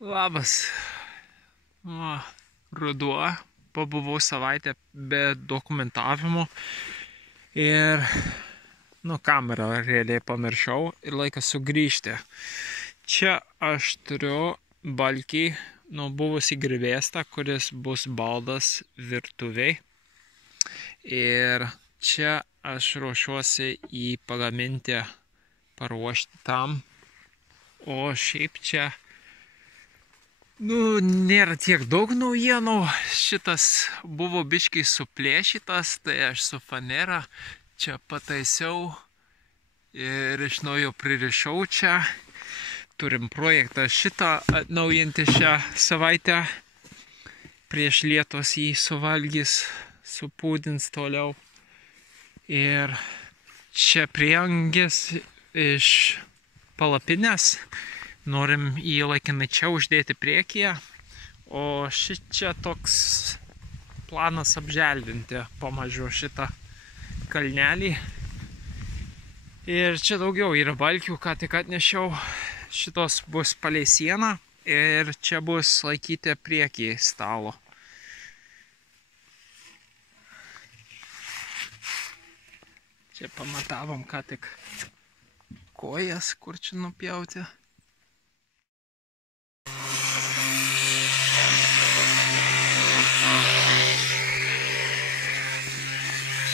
Labas. Ruduo. Pabuvau savaitę be dokumentavimo ir, kamerą realiai pamiršau ir laikas sugrįžti. Čia aš turiu balkį buvusį grįvėstą, kuris bus baldas virtuviai. Ir čia aš ruošiuosi jį pagaminti, paruošti tam. O šiaip čia nėra tiek daug naujienų. Šitas buvo biškiai suplėšytas, tai aš su fanera čia pataisiau ir iš naujo pririšau čia. Turim projektą šitą atnaujinti šią savaitę. Prieš lietos jį suvalgys, supūdins toliau. Ir čia prieangis iš palapinės. Norim jį laikinai čia uždėti priekyje, o čia toks planas apželdinti pamažu šitą kalnelį. Ir čia daugiau yra balkių, ką tik atnešiau. Šitos bus palei sieną ir čia bus laikyti priekį stalo. Čia pamatavom ką tik kojas, kur čia nupjauti.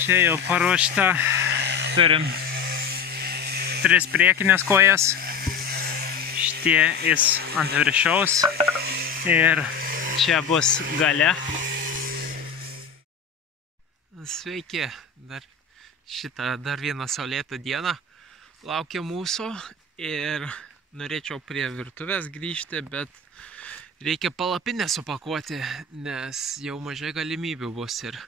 Čia jau paruošta, turim 3 priekinės kojas, šitie ant viršaus ir čia bus gale. Sveiki, dar vieną saulėtą dieną laukia mūsų ir norėčiau prie virtuvės grįžti, bet reikia palapinę supakuoti, nes jau mažai galimybių bus ir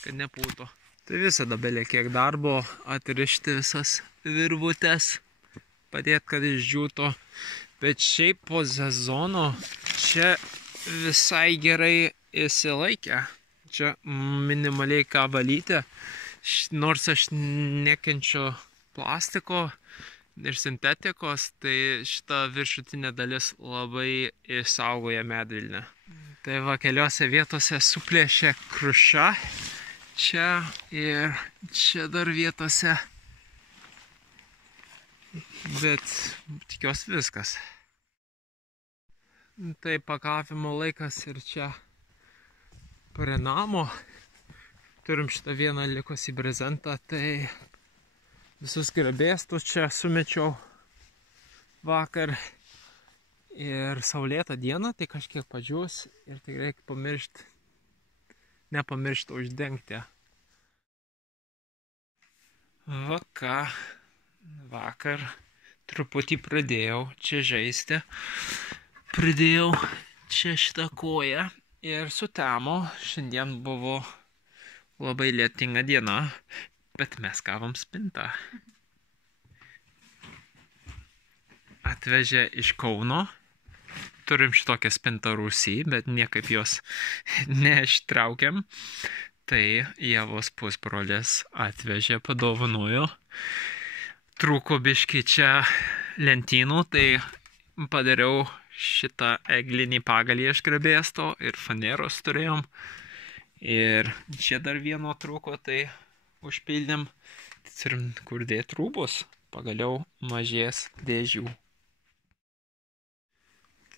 kad nepūtų. Tai visada belia kiek darbo atrišti visas virvutes, padėti, kad išdžiūtų. Bet šiaip po sezono čia visai gerai įsilaikę. Čia minimaliai ką valyti, nors aš nekenčiu plastiko ir sintetikos, tai šita viršutinė dalis labai išsaugoja medvilnę. Tai va, keliose vietose suplėšė kruša. Čia ir čia dar vietose, bet tikiuosi viskas. Tai pakavimo laikas ir čia prie namo. Turim šitą vieną likusį brezentą, tai visus grabėstus čia sumečiau vakar. Ir saulėtą dieną, tai kažkiek padžiūs ir tai reikia nepamiršti uždengti. Va ką, vakar truputį pradėjau čia žaisti. Pridėjau čia šitą koją ir sutemo. Šiandien buvo labai lietinga diena, bet mes gavom spintą. Atvežė iš Kauno. Turim šitokią spintą Rūsy, bet niekaip jos neištraukiam. Tai Ievos pusbrolės atvežė, padovanojo. Trūko biškį čia lentynų, tai padariau šitą eglinį pagalį iš grabėsto ir faneros turėjom. Ir čia dar vieno trūko, tai užpildėm. Turim kur dėti rūbus, pagaliau mažės dėžių.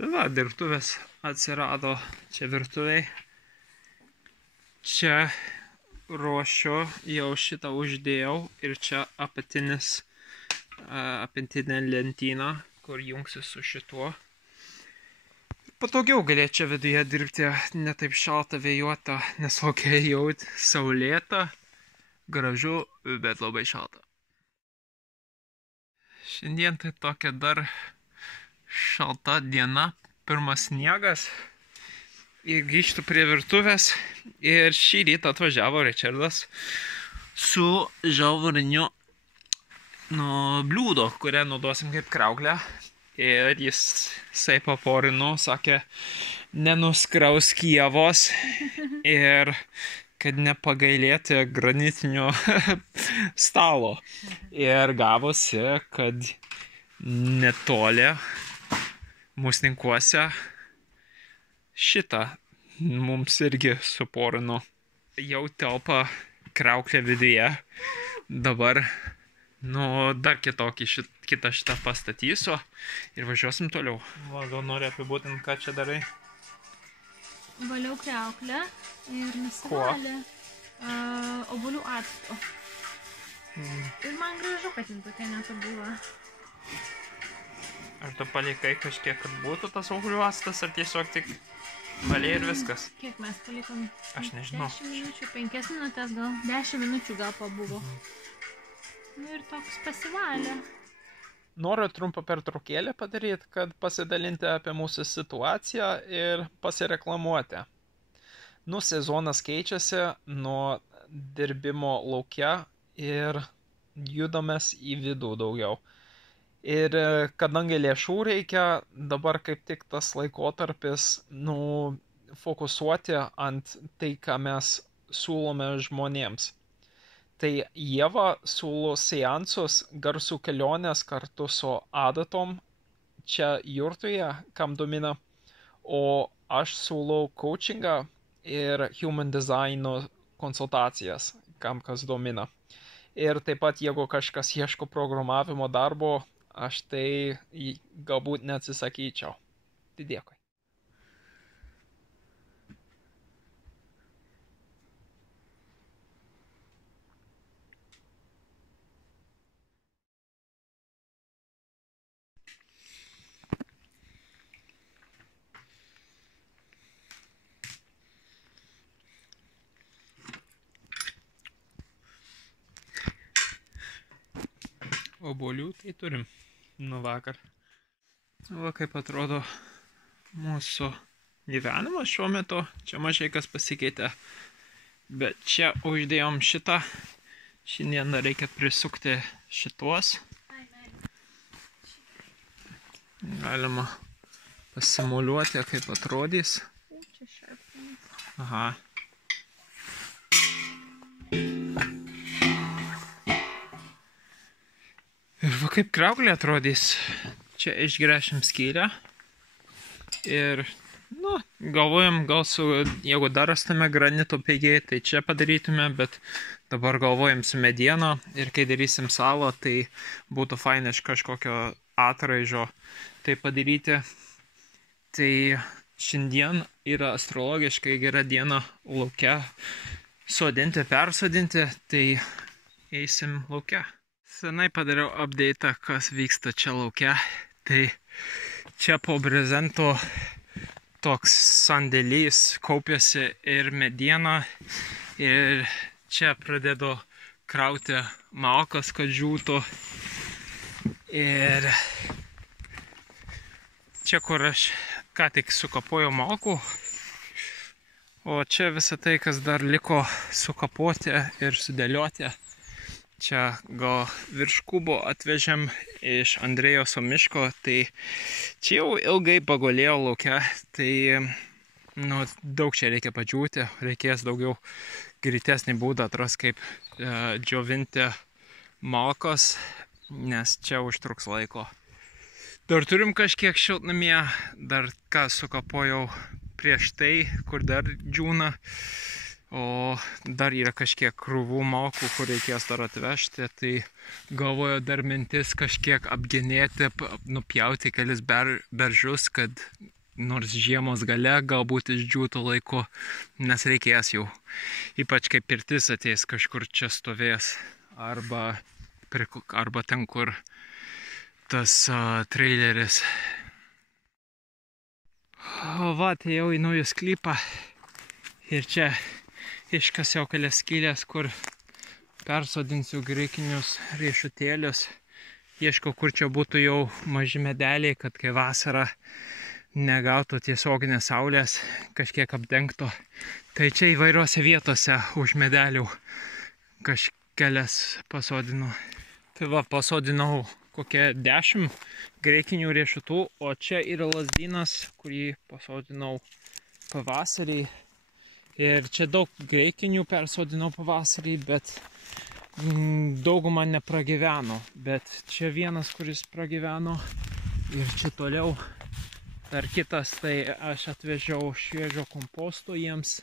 Tai va, dirbtuvės atsirado čia virtuviai. Čia ruošiu, jau šitą uždėjau ir čia apatinė lentyna, kur jungsiu su šituo. Patogiau galėčiau čia viduje dirbti, ne taip šalta, vėjuota, nes kokia jau saulėta, gražu, bet labai šalta. Šiandien tai tokia dar šalta diena, pirmas sniegas ir grįžtu prie virtuvės ir šį rytą atvažiavo Richardas su žalvariniu bliūdo, kurią naudosim kaip krauklę ir jisai paporino, sakė, nenuskrausk Ievos ir kad nepagailėti granitinio stalo ir gavosi, kad netoli Musninkuose šitą mums irgi suporino. Jau telpa kriauklė viduje. Dabar, dar kitą šitą pastatysiu ir važiuosim toliau. Va, gal nori apibūdinti, ką čia darai? Valiau kriauklę ir nusivalė obuolių acto. Ir man gražu, kad jis tokia netobula. Ar tu palikai kažkiek, kad būtų tas obuolių actas, ar tiesiog tik valė ir viskas? Kiek mes palikom? Aš nežinau. 10 minučių, 5 minutės gal, 10 minučių gal pabuvo. Ir toks pasivalė. Noriu trumpą pertraukėlę padaryti, kad pasidalinti apie mūsų situaciją ir pasireklamuoti. Sezonas keičiasi nuo dirbimo lauke ir judamės į vidų daugiau. Ir kadangi lėšų reikia, dabar kaip tik tas laikotarpis fokusuoti ant tai, ką mes siūlome žmonėms. Tai Ieva siūlo seansus, garsų kelionės kartu su adatom čia Jurtoje, kam domina, o aš siūlau coachingą ir human designo konsultacijas, kam kas domina. Ir taip pat, jeigu kažkas ieško programavimo darbo, aš tai galbūt neatsisakyčiau. Tai dėkui. Obuolių tai turim nuo vakar. Va kaip atrodo mūsų gyvenimas šiuo metu. Čia mažai kas pasikeitė. Bet čia uždėjom šitą. Šiandien reikia prisukti šituos. Galima pasimuliuoti, kaip atrodys. Aha. Ir va kaip kriauklė atrodys. Čia išgręšim skylę. Ir, galvojam, gal jeigu dar rastume granito pigiai, tai čia padarytume, bet dabar galvojam su mediena. Ir kai darysim salą, tai būtų faina iš kažkokio atraižo tai padaryti. Tai šiandien yra astrologiškai gera diena lauke sodinti, persodinti, tai eisim lauke. Senai padariau update'ą, kas vyksta čia lauke. Tai čia po brezento toks sandėlys kaupiasi ir mediena. Ir čia pradedu krauti malkas, kad džiūtų. Ir čia, kur aš ką tik sukapojau malkų. O čia visą tai, kas dar liko sukapoti ir sudėlioti. Čia gal virš kubo atvežėm iš Andrėjoso miško, tai čia jau ilgai pagulėjau lauke, tai daug čia reikia padžiūti, reikės daugiau greitesnį būdą atras, kaip džiovinti malkas, nes čia užtruks laiko. Dar turim kažkiek šiltnamie, dar ką sukapojau prieš tai, kur dar džiūna. O dar yra kažkiek krūvų malkų, kur reikės dar atvežti, tai galvoju dar mintis kažkiek apgenėti, nupjauti kelis beržus, kad nors žiemos gale galbūt išdžiūtų laiku, nes reikės jau. Ypač kai pirtis ateis kažkur čia stovės, arba ten, kur tas traileris. O va, tai jau į naują sklypą ir čia iškasiau kelias skylės, kur persodinsiu graikinius riešutėlius. Ieškau, kur čia būtų jau maži medeliai, kad kai vasara negautų tiesioginės saulės, kažkiek apdengto. Tai čia įvairiose vietose už medelių kažkelias pasodinu. Tai va, pasodinau kokie 10 graikinių riešutų, o čia yra lazdynas, kurį pasodinau pavasarį. Ir čia daug graikinių persodinau pavasarį, bet dauguma nepragyveno. Bet čia vienas, kuris pragyveno. Ir čia toliau Dar kitas, tai aš atvežiau šviežio komposto jiems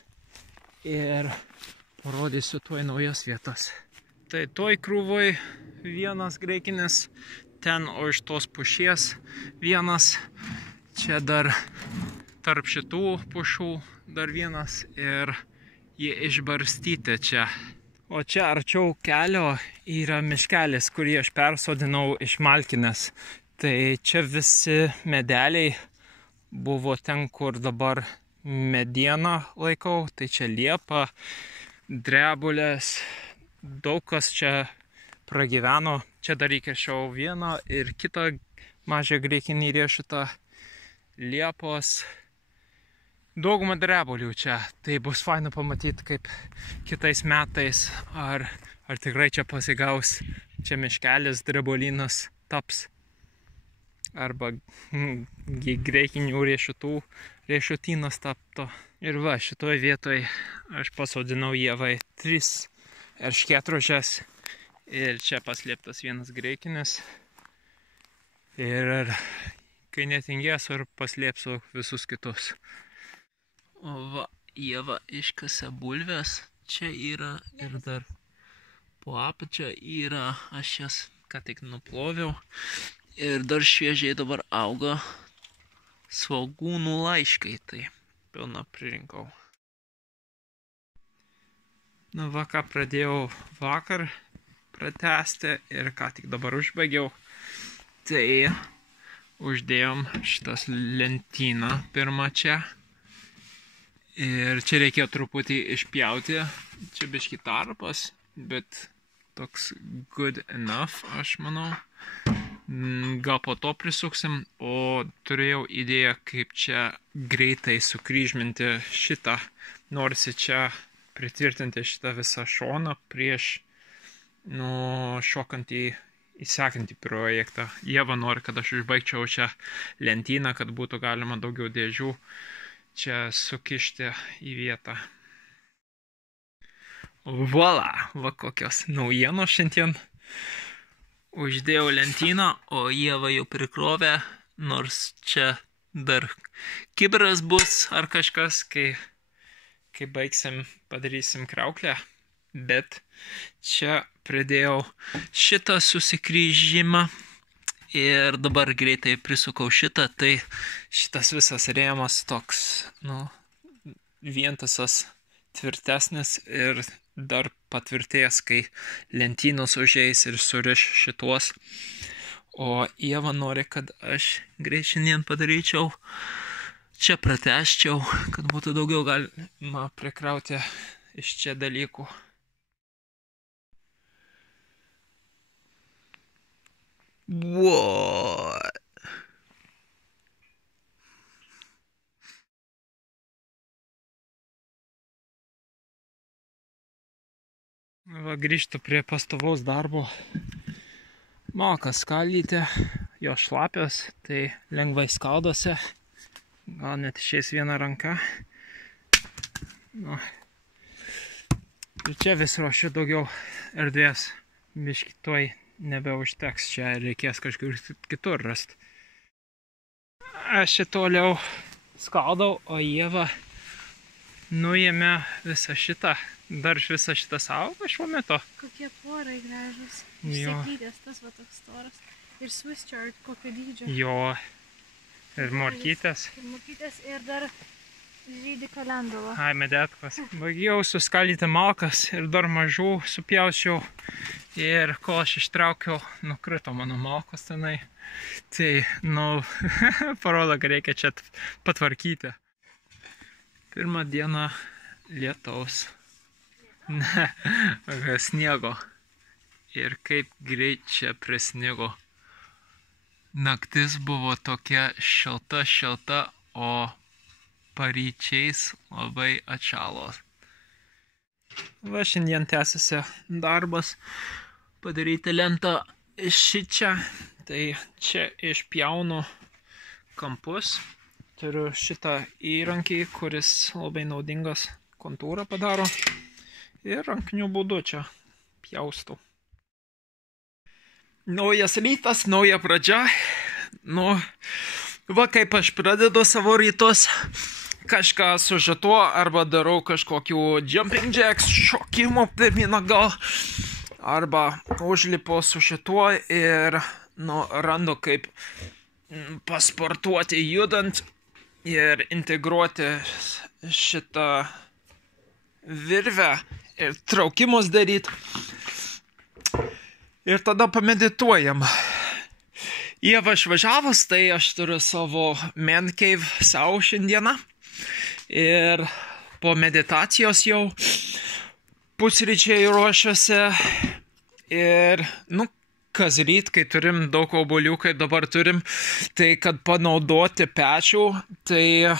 ir parodysiu tuoj naujas vietas. Tai toj krūvoj vienas graikinis, ten o iš tos pušies vienas, čia dar tarp šitų pušų dar vienas ir jie išbarstyti čia. O čia arčiau kelio yra miškelis, kurį aš persodinau iš malkinės. Tai čia visi medeliai buvo ten, kur dabar medieną laikau. Tai čia liepa, drebulės, daug kas čia pragyveno. Čia dar įkišau vieną ir kitą mažą graikinį riešutą, liepos. Daugumą drebulių čia. Tai bus faina pamatyti, kaip kitais metais, ar tikrai čia pasigaus, čia miškelis, drebulynas taps. Arba graikinių riešutynas tapto. Ir va, šitoj vietoj aš pasodinau ievai 3 erškėtrožes. Ir čia paslėptas vienas graikinis. Ir kai netingėsiu, ir paslėpsiu visus kitus. O va, ieva iškasa bulves. Čia yra ir dar po apačia yra, aš jas ką tik nuploviau. Ir dar šviežiai dabar auga svogūnų laiškai, tai pilna pririnkau. Na va, ką pradėjau vakar pratęsti ir ką tik dabar užbaigiau. Tai uždėjom šitas lentyną pirmą čia. Ir čia reikėjo truputį išpjauti, čia biškį tarpas, bet toks good enough, aš manau. Gal po to prisuksim, o turėjau idėją, kaip čia greitai sukryžminti šitą, norisi čia pritvirtinti šitą visą šoną prieš šokant į sekantį projektą. Ieva nori, kad aš užbaigčiau čia lentyną, kad būtų galima daugiau dėžių čia sukišti į vietą. Voila, va kokios naujienos šiandien. Uždėjau lentyną, o Ieva jau prikrovė, nors čia dar kibiras bus ar kažkas, kai baigsim, padarysim krauklę. Bet čia pridėjau šitą susikryžimą. Ir dabar greitai prisukau šitą, tai šitas visas rėmas toks, vientisas, tvirtesnis ir dar patvirtės, kai lentynos užeis ir suriš šituos. O Ieva nori, kad aš greit šiandien padaryčiau, čia pratęsčiau, kad būtų daugiau galima prikrauti iš čia dalykų. What? Va, grįžtu prie pastovaus darbo. Mokas skaldyti, jo šlapios, tai lengvai skaldosi. Gal net išeis viena ranka. Ir čia vis ruošiu daugiau erdvės. Biškį tuoj nebeužteks, čia reikės kažkur kitur rasti. Aš čia toliau skaldau, o Ieva nuėmė visą šitą, dar visą šitą saugo šiuo metu. Kokie porai gražus. Išsakydės, tas va toks storas. Ir Swiss chard kokio dydžio. Jo. Ir morkytės. Ir morkytės ir dar žydi kalendula. Ai, medetkos. Baigiau suskaldyti malkas ir dar mažų supjaučiau. Ir kol aš ištraukiau, nukrito mano malkos tenai. Tai, parodo, kad reikia čia patvarkyti. Pirmą dieną lietaus. Ne, sniego. Ir kaip greit čia prisnigo. Naktis buvo tokia šilta, o paryčiais labai atšalo. Va, šiandien tęsiasi darbas padaryti lentą šičia. Tai čia išpjaunu kampus. Turiu šitą įrankį, kuris labai naudingas, kontūrą padaro. Ir rankiniu būdu čia pjaustau. Naujas rytas, nauja pradžia. Va kaip aš pradedu savo rytus, kažką su šituo arba darau kažkokių jumping jacks, šokimo pirmyn atgal, arba užlipu su šituo ir randu kaip pasportuoti judant ir integruoti šitą virvę ir traukimus daryti. Ir tada pamedituojam. Ieva išvažiavus, tai aš turiu savo man cave savo šiandieną. Ir po meditacijos jau pusryčiai ruošiuosi. Ir, kas ryt, kai turim daug obuolių, kaip dabar turim, tai kad panaudoti pečių, tai,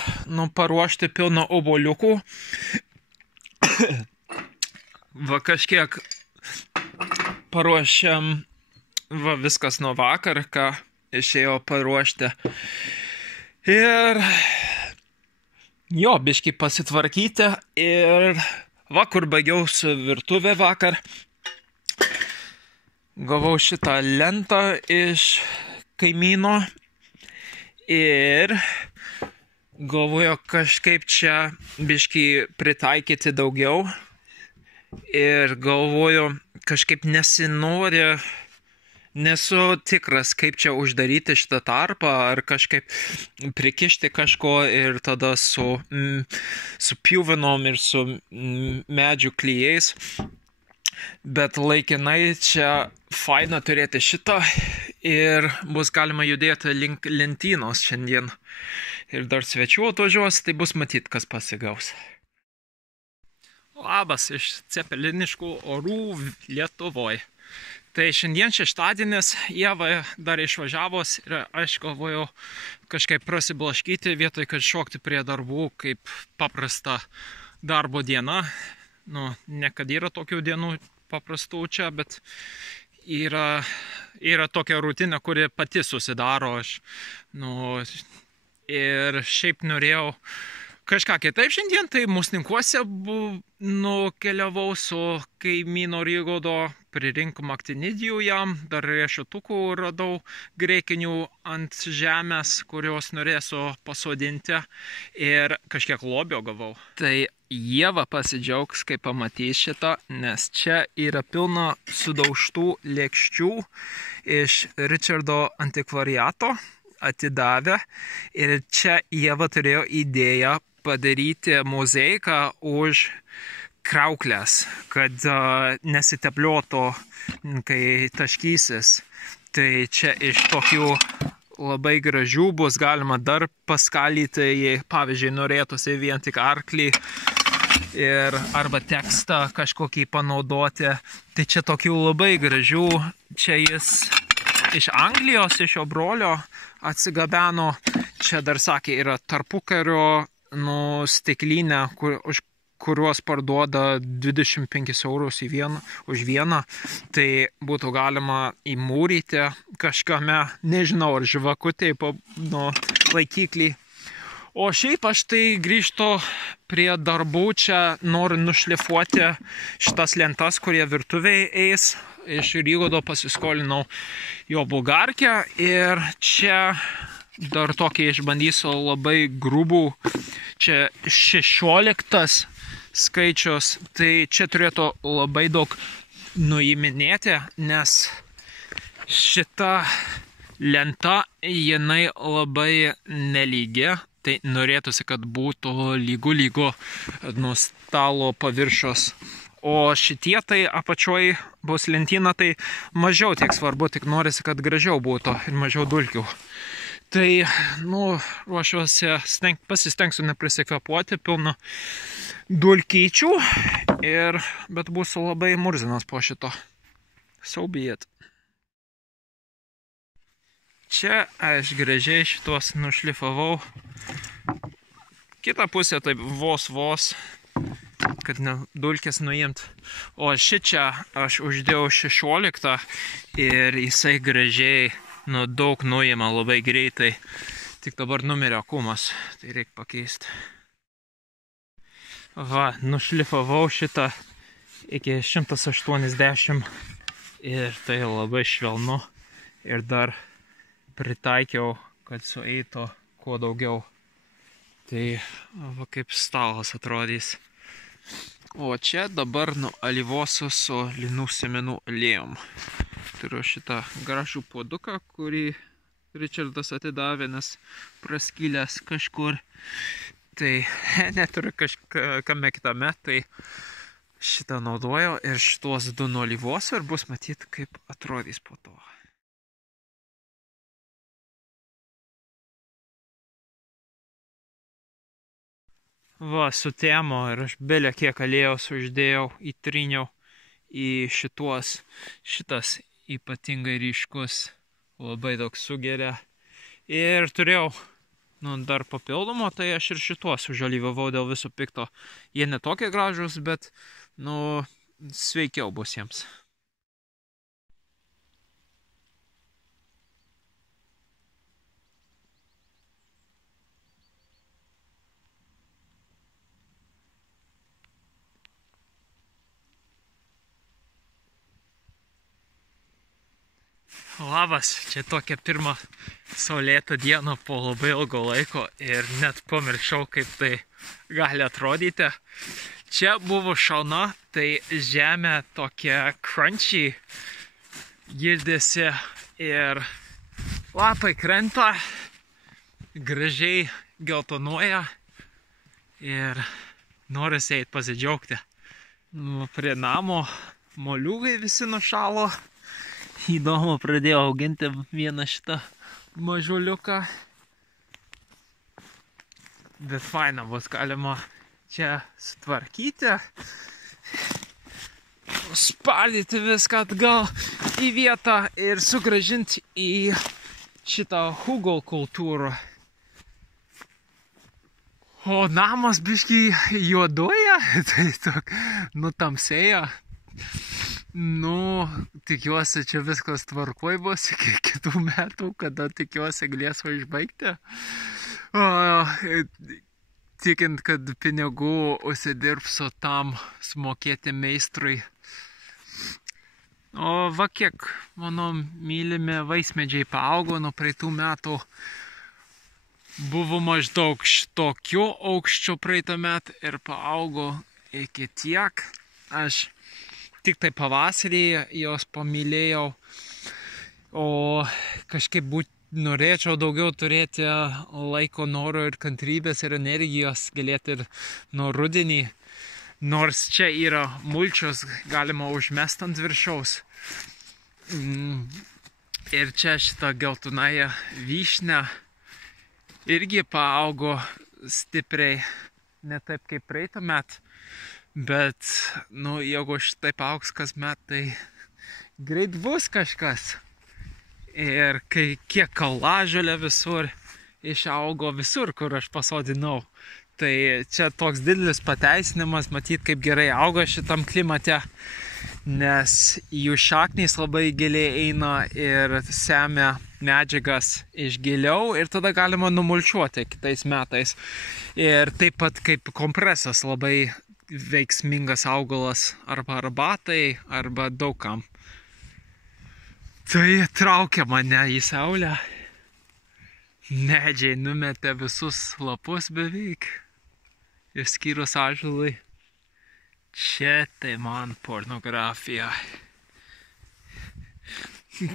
paruošti pilną obuoliukų. Va kažkiek paruošiam, va viskas nuo vakar, ką išėjo paruošti. Ir jo, biškį pasitvarkyti ir vakar baigiau su virtuvė vakar. Gavau šitą lentą iš kaimyno ir galvoju kažkaip čia biškį pritaikyti daugiau. Ir galvoju, kažkaip nesu tikras, kaip čia uždaryti šitą tarpą, ar kažkaip prikišti kažko ir tada su pjuvenom ir su medžių klijais. Bet laikinai čia faina turėti šitą ir bus galima judėti link lentynos šiandien. Ir dar svečių atvažiuos, tai bus matyt, kas pasigaus. Labas iš cepeliniškų orų Lietuvoj. Tai šiandien šeštadienis, Ieva dar išvažiavos ir aš galvoju kažkaip prasiblaškyti vietoj, kad šokti prie darbų kaip paprasta darbo diena. Ne kad yra tokių dienų paprastų čia, bet yra tokia rutina, kuri pati susidaro. Ir šiaip norėjau kažką kitaip šiandien, tai Musninkuose nukeliavau su kaimyno Rygodo, pririnkom aktinidijų jam, dar riešutukų radau greikinių ant žemės, kurios norėsiu pasodinti ir kažkiek lobio gavau. Tai Ieva pasidžiaugs, kai pamatys šitą, nes čia yra pilna sudaužtų lėkščių iš Richardo antikvariato atidavę ir čia Ieva turėjo idėją padaryti mozaiką už krauklės, kad nesitepliotų, kai taškysis. Tai čia iš tokių labai gražių bus galima dar paskalyti, jei pavyzdžiui norėtųsi vien tik arklį ir arba tekstą kažkokį panaudoti. Tai čia tokių labai gražių, čia jis iš Anglijos, iš jo brolio atsigabeno. Čia dar sakė, yra tarpukario stiklinė, už kuriuos parduoda 25 eurus už vieną. Tai būtų galima įmūryti kažkame, nežinau, ar žvakutė laikiklį. O šiaip aš tai grįžtu prie darbų, čia noriu nušlifuoti šitas lentas, kurie virtuviai eis. Iš Rygodo pasiskolinau jo bulgarkę ir čia dar tokį išbandysiu labai grubų, čia 16 skaičius, tai čia turėtų labai daug nuiminėti, nes šita lenta, jinai labai nelygi, tai norėtųsi, kad būtų lygu nuo stalo paviršius. O šitie tai apačioj bus lentyna, tai mažiau tiek svarbu, tik norisi, kad gražiau būtų ir mažiau dulkių. Tai, ruošiuosi, pasistengsiu neprisikvepuoti, pilna dulkyčių, bet būsiu labai murzinas po šito. So be it. Čia aš gražiai šitos nušlifavau. Kita pusė taip vos, kad dulkės nuimt. O šičia aš uždėjau 16 ir jisai gražiai daug nuima labai greitai. Tik dabar numerio kumas, tai reikia pakeisti. Va, nušlifavau šitą iki 180 ir tai labai švelnu. Ir dar pritaikiau, kad sueitų kuo daugiau. Tai va kaip stalas atrodys. O čia dabar alyvosiu su linų sėmenų aliejum. Turiu šitą gražų puoduką, kurį Richardas atidavė, nes praskylęs kažkur. Tai neturiu kažkame kitame, tai šitą naudoju ir šitos du nuolyvosiu ir bus matyti, kaip atrodys po to. Va, sutemo ir aš belė kiek aliejaus uždėjau, įtryniau į šituos. Šitas ypatingai ryškus, labai daug sugeria. Ir turėjau dar papildomo, tai aš ir šituos užalyvavau dėl viso pikto. Jie netokie gražus, bet sveikiau bus jiems. Labas, čia tokia pirma saulėta diena po labai ilgo laiko ir net pamiršau, kaip tai gali atrodyti. Čia buvo šalna, tai žemė tokia crunchy girdėsi ir lapai krenta, gražiai geltonuoja ir norisi eit pasidžiaugti. Prie namo moliūgai visi nušalo. Įdomu, pradėjau auginti vieną šitą mažuliuką. Bet faina, bus galima čia sutvarkyti. Spardyti viską atgal į vietą ir sugrąžinti į šitą Hugo kultūrą. O namas biškį juoduoja, tai nutamsėja. Tikiuosi, čia viskas tvarkoj bus iki kitų metų, kada tikiuosi galėsiu išbaigti. Tikint, kad pinigų užsidirbsiu tam sumokėti meistrui. O va kiek mano mylimi vaismedžiai paaugo nuo praeitų metų. Buvo maždaug šitokiu aukščiu praeitą metą ir paaugo iki tiek. Aš tik tai pavasarį jos pamylėjau, o kažkaip norėčiau daugiau turėti laiko, noro ir kantrybės ir energijos galėti ir nuo rudenį. Nors čia yra mulčios, galima užmest ant viršaus. Ir čia šitą geltonąją vyšnę irgi paaugo stipriai, ne taip kaip praeitą metą. Bet, jeigu šitaip augs kasmet, tai greit bus kažkas. Ir kai kiek kaulažolė visur išaugo, visur, kur aš pasodinau. Tai čia toks didelis pateisinimas, matyt, kaip gerai auga šitam klimate. Nes jų šaknys labai giliai eina ir semia medžiagas iš giliau ir tada galima numulčiuoti kitais metais. Ir taip pat kaip kompresas labai veiksmingas augalas arba arbatai, arba daugam. Tai traukia mane į saulę. Medžiai numetė visus lapus beveik, išskyrus ąžuolai. Čia tai man pornografija.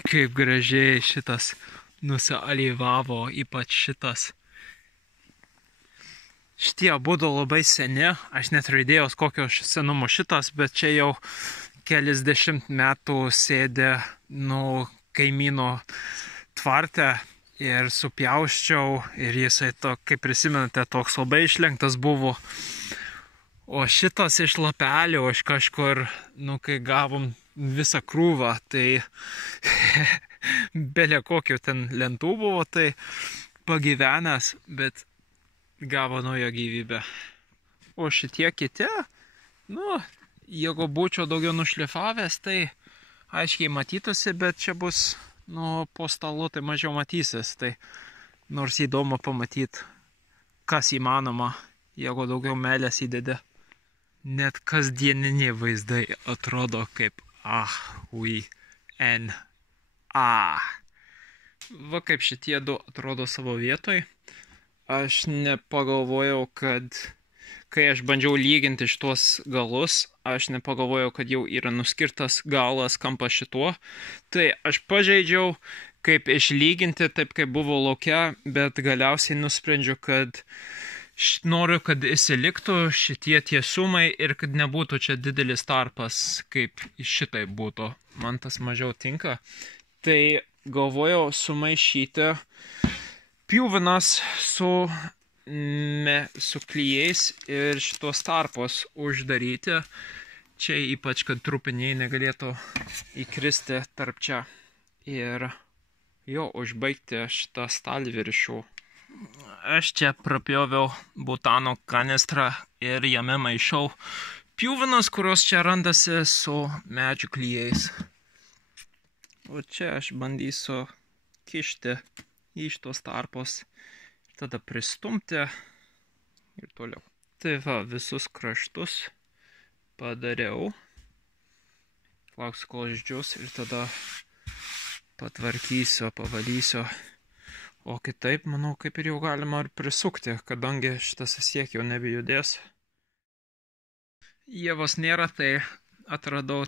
Kaip gražiai šitas nusialyvavo, ypač šitas. Šitie būtų labai seni, aš neturiu idėjos kokio senumo šitas, bet čia jau kelis 10 metų sėdė kaimyno tvarte ir supjausčiau ir jisai, kaip prisimenate, toks labai išlenktas buvo. O šitas iš lapelio, iš kažkur, kai gavom visą krūvą, tai belė kokio ten lentų buvo, tai pagyvenęs, bet gavo naują gyvybę. O šitie kiti, jeigu būčiau daugiau nušlifavęs, tai aiškiai matytųsi, bet čia bus, po stalu tai mažiau matysis. Tai nors įdomu pamatyti, kas įmanoma, jeigu daugiau meilės įdedi. Net kasdieniniai vaizdai atrodo kaip Va kaip šitie du atrodo savo vietoj. aš nepagalvojau, kad kai aš bandžiau lyginti šitos galus, aš nepagalvojau, kad jau yra nuskirtas galas kampas šituo. Tai aš pažaidžiau, kaip išlyginti, taip kaip buvo laukia, bet galiausiai nusprendžiau, kad noriu, kad įsiliktų šitie tiesumai ir kad nebūtų čia didelis tarpas, kaip šitai būtų. Man tas mažiau tinka. Tai galvojau sumaišyti pjuvenas su klijais ir šitos tarpos uždaryti. Čia ypač, kad trupiniai negalėtų įkristi tarp čia. Ir jo, užbaigti šitą stalviršių. Aš čia prapjoviau butano kanistrą ir jame maišau pjuvenas, kurios čia randasi su medžių klijais. O čia aš bandysiu kišti į šitos tarpos, tada pristumti ir toliau. Tai va, visus kraštus padariau. Lauksiu, kol išdžius ir tada patvarkysiu, pavalysiu. O kitaip, manau, kaip ir jau galima ir prisukti, kadangi šitas vis tiek jau nebejudės. Ievos nėra, tai atradau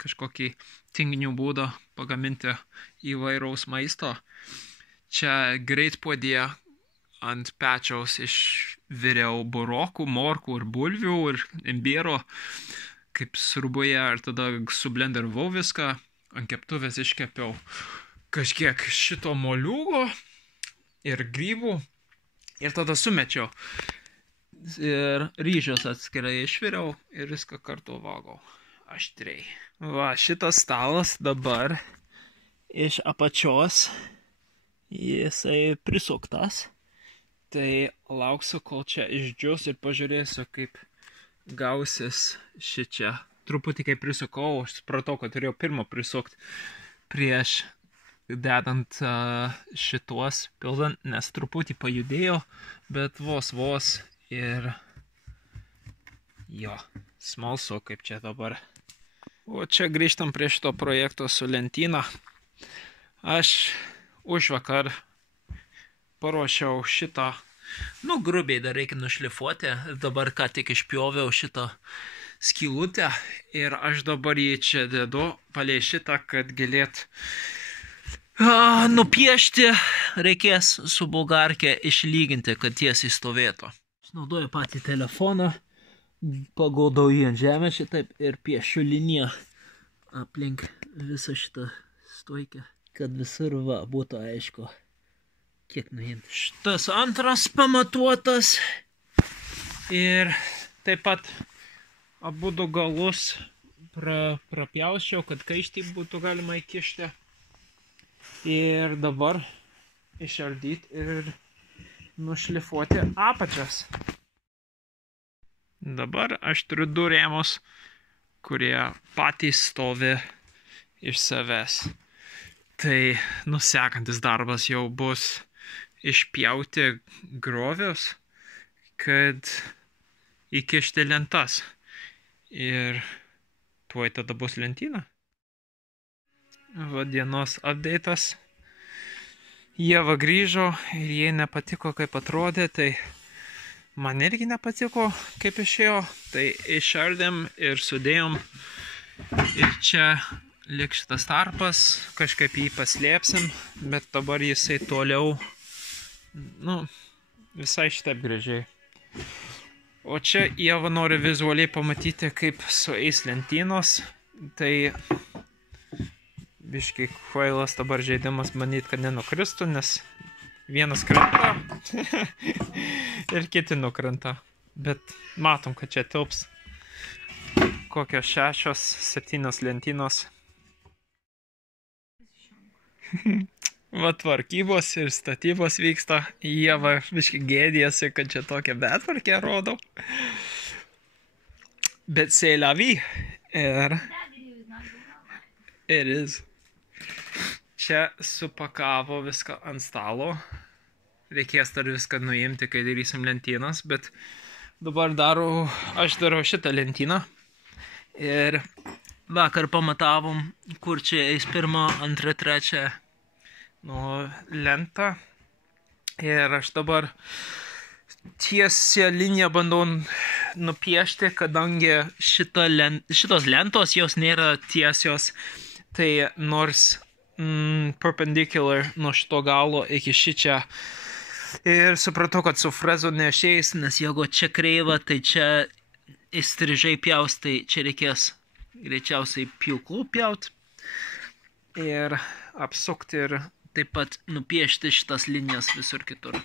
kažkokį tinginių būdą pagaminti įvairaus maisto. Čia greitpuodyje ant pečiaus išviriau burokų, morkų ir bulvių ir imbiero, kaip sriuboje, ir tada sublendervau viską, ant keptuvės iškepiau kažkiek šito moliūgo ir grybų ir tada sumečiau. Ir ryžius atskirai išviriau ir viską kartu valgau aštriai. Va, šitas stalas dabar iš apačios jisai prisuktas. Tai lauksiu, kol čia išdžius ir pažiūrėsiu, kaip gausis šičia. Truputį kaip prisukau, aš supratau, kad turėjau pirmą prisukti prieš dedant šituos pildant, nes truputį pajudėjo, bet vos ir jo, smalsu kaip čia dabar. O čia grįžtam prie šito projekto su lentyna. Aš užvakar paruošiau šitą, grubiai dar reikia nušlifuoti, dabar ką tik išpjoviau šitą skylutę ir aš dabar jį čia dedu palei šitą, kad galėt nupiešti, reikės su bulgarke išlyginti, kad tiesiai stovėtų. Aš naudoju patį telefoną, paguldau jį ant žemės šitaip ir piešiu liniją aplink visą šitą stoikę, kad visur būtų aišku, kiek nuimti. Šitas antras pamatuotas ir taip pat abudu galus prapjausčiau, kad kaištį būtų galima įkišti. Ir dabar išardyti ir nušlifuoti apačias. Dabar aš turiu du rėmus, kurie patys stovi iš savęs. Tai nusekantis darbas jau bus išpjauti grovius, kad įkišti lentas. Ir tuoj tada bus lentyna. Va, dienos update'as. Ieva grįžo ir jai nepatiko, kaip atrodė, tai man irgi nepatiko, kaip išėjo. Tai išardėm ir sudėjom. Ir čia liks šitas tarpas, kažkaip jį paslėpsim, bet dabar jisai toliau, visai šitaip gražiai. O čia Ieva nori vizualiai pamatyti, kaip sueis lentynos. Tai biškai kvailas dabar žaidimas manyt, kad nenukristų, nes vienas krenta ir kiti nukrenta. Bet matom, kad čia tilps kokios 6-7 lentynos. Va, tvarkybos ir statybos vyksta. Ieva biškai gėdijasi, kad čia tokią betvarkę rodau. Bet c'est la vie. Ir it is. Čia supakavo viską ant stalo. Reikės dar viską nuimti, kai darysim lentynas, bet dabar aš darau šitą lentyną. Ir vakar pamatavom, kur čia eis 1, 2, 3 lentą. Ir aš dabar tiesią liniją bandau nupiešti, kadangi šitos lentos jos nėra tiesios, tai nors perpendicular nuo šito galo iki šičia. Ir supratau, kad su frezu neišeis, nes jeigu čia kreiva, tai čia įstrižai pjaus, tai čia reikės greičiausiai pjūklu pjaut ir apsukti ir taip pat nupiešti šitas linijas visur kitur.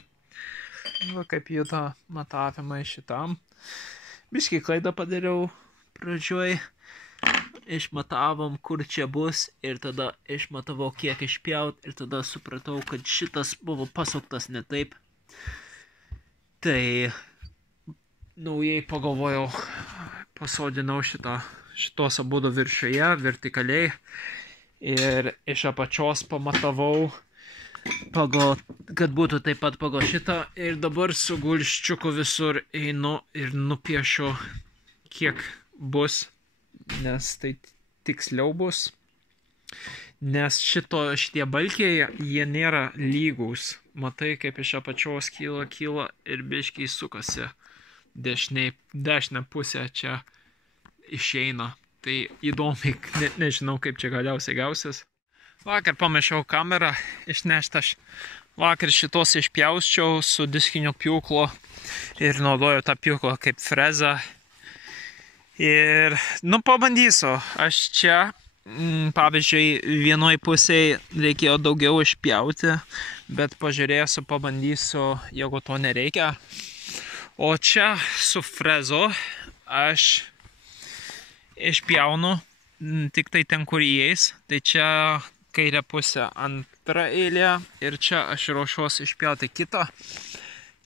Va kaip juda matavimai šitam. Biškį klaidą padariau pradžioj. Išmatavom, kur čia bus ir tada išmatavau, kiek išpjaut ir tada supratau, kad šitas buvo pasuktas ne taip. Tai naujai pagalvojau, pasodinau šitos abudu viršuje, vertikaliai ir iš apačios pamatavau, kad būtų taip pat pagal šitą ir dabar su gulščiuku visur einu ir nupiešiu, kiek bus, nes tai tiksliau bus, nes šitie balkiai, jie nėra lygus, matai kaip iš apačios kyla ir biškiai sukasi dešinę pusę čia išeina. Tai įdomiai, nežinau kaip čia galiausiai gausis. Vakar pamešiau kamerą, išnešta aš vakar šitos išpjausčiau su diskiniu pjūklu ir naudoju tą pjūklą kaip frezą. Ir, pabandysiu. Aš čia, pavyzdžiui, vienoj pusėje reikėjo daugiau išpjauti, bet pažiūrėsiu, pabandysiu, jeigu to nereikia. O čia su frezu aš išpjaunu tik tai ten, kur įeis. Tai čia kairė pusė antra eilė ir čia aš ruošiuosi išpjauti kitą.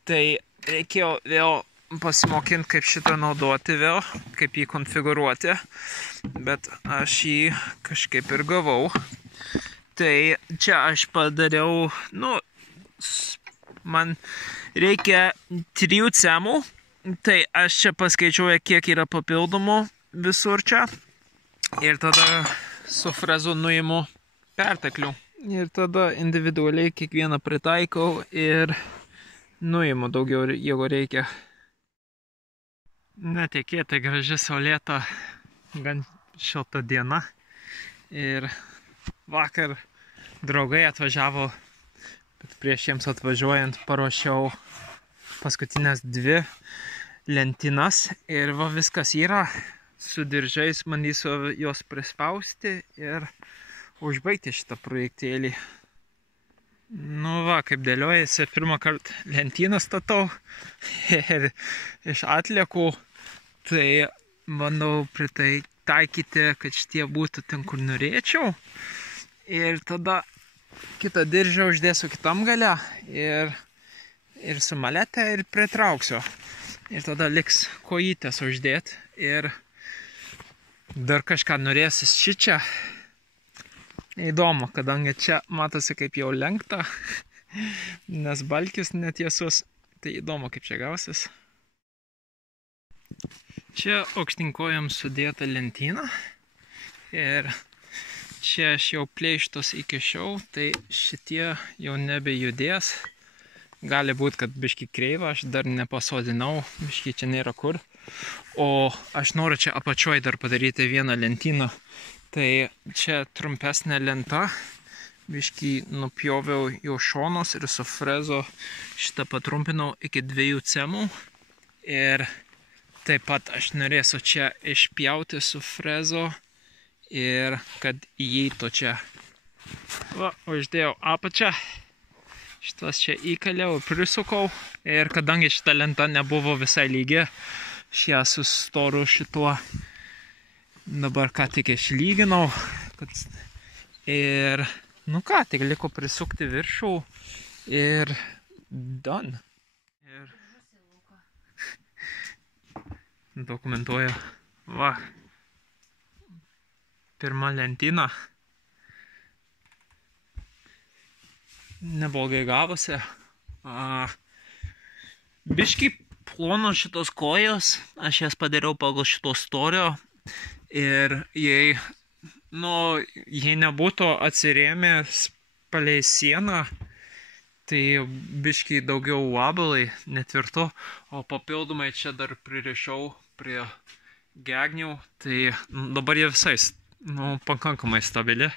Tai reikėjo vėl pasimokinti, kaip šitą naudoti vėl, kaip jį konfigūruoti, bet aš jį kažkaip ir gavau. Tai čia aš padariau, man reikia 3 cemų, tai aš čia paskaičiuoju, kiek yra papildomų visur čia. Ir tada su frezu nuimu perteklių. Ir tada individualiai kiekvieną pritaikau ir nuimu daugiau, jeigu reikia. Netikėtai graži saulėta, gan šilta diena. Ir vakar draugai atvažiavo, bet prieš jiems atvažiuojant paruošiau paskutinės 2 lentynas. Ir va viskas yra. Su diržais bandysiu juos prispausti ir užbaigti šitą projektėlį. Kaip dėliojasi, pirmą kartą lentyną statau ir iš atliekų, tai bandau pritaikyti, kad šitie būtų ten, kur norėčiau. Ir tada kitą diržą uždėsiu kitam gale ir su malete ir pritrauksiu. Ir tada liks kojytės uždėti ir dar kažką norėsis šičia. Įdomu, kadangi čia matosi kaip jau lenkta, nes balkis netiesus, tai įdomu kaip čia gausis. Čia aukštinkojam sudėta lentyna ir čia aš jau pleištus įkišau, tai šitie jau nebejudės. Gali būt, kad biški kreiva, aš dar nepasodinau, biški čia nėra kur. O aš noriu čia apačioj dar padaryti vieną lentyną. Tai čia trumpesnė lenta, biški nupjoviau jau šonus ir su frezo šitą patrumpinau iki 2 cemų. Ir taip pat aš norėsiu čia išpjauti su frezo ir kad įeitų čia. Va, uždėjau apačią. Šitas čia įkaliau, prisukau ir kadangi šita lenta nebuvo visai lygi, aš ją su storu šituo dabar ką tik išlyginau. Ir, tik liko prisukti viršų ir done. Ir dokumentuoju, va, pirma lentyna. Neblogai gavosi. Biški plono šitos kojos, aš jas padariau pagal šito storio ir jei nebūtų atsirėmęs palei sieną, Tai biškiai daugiau vabalai, netvirto, o papildomai čia dar pririšau prie gegnių, tai dabar jie visais, pakankamai stabili.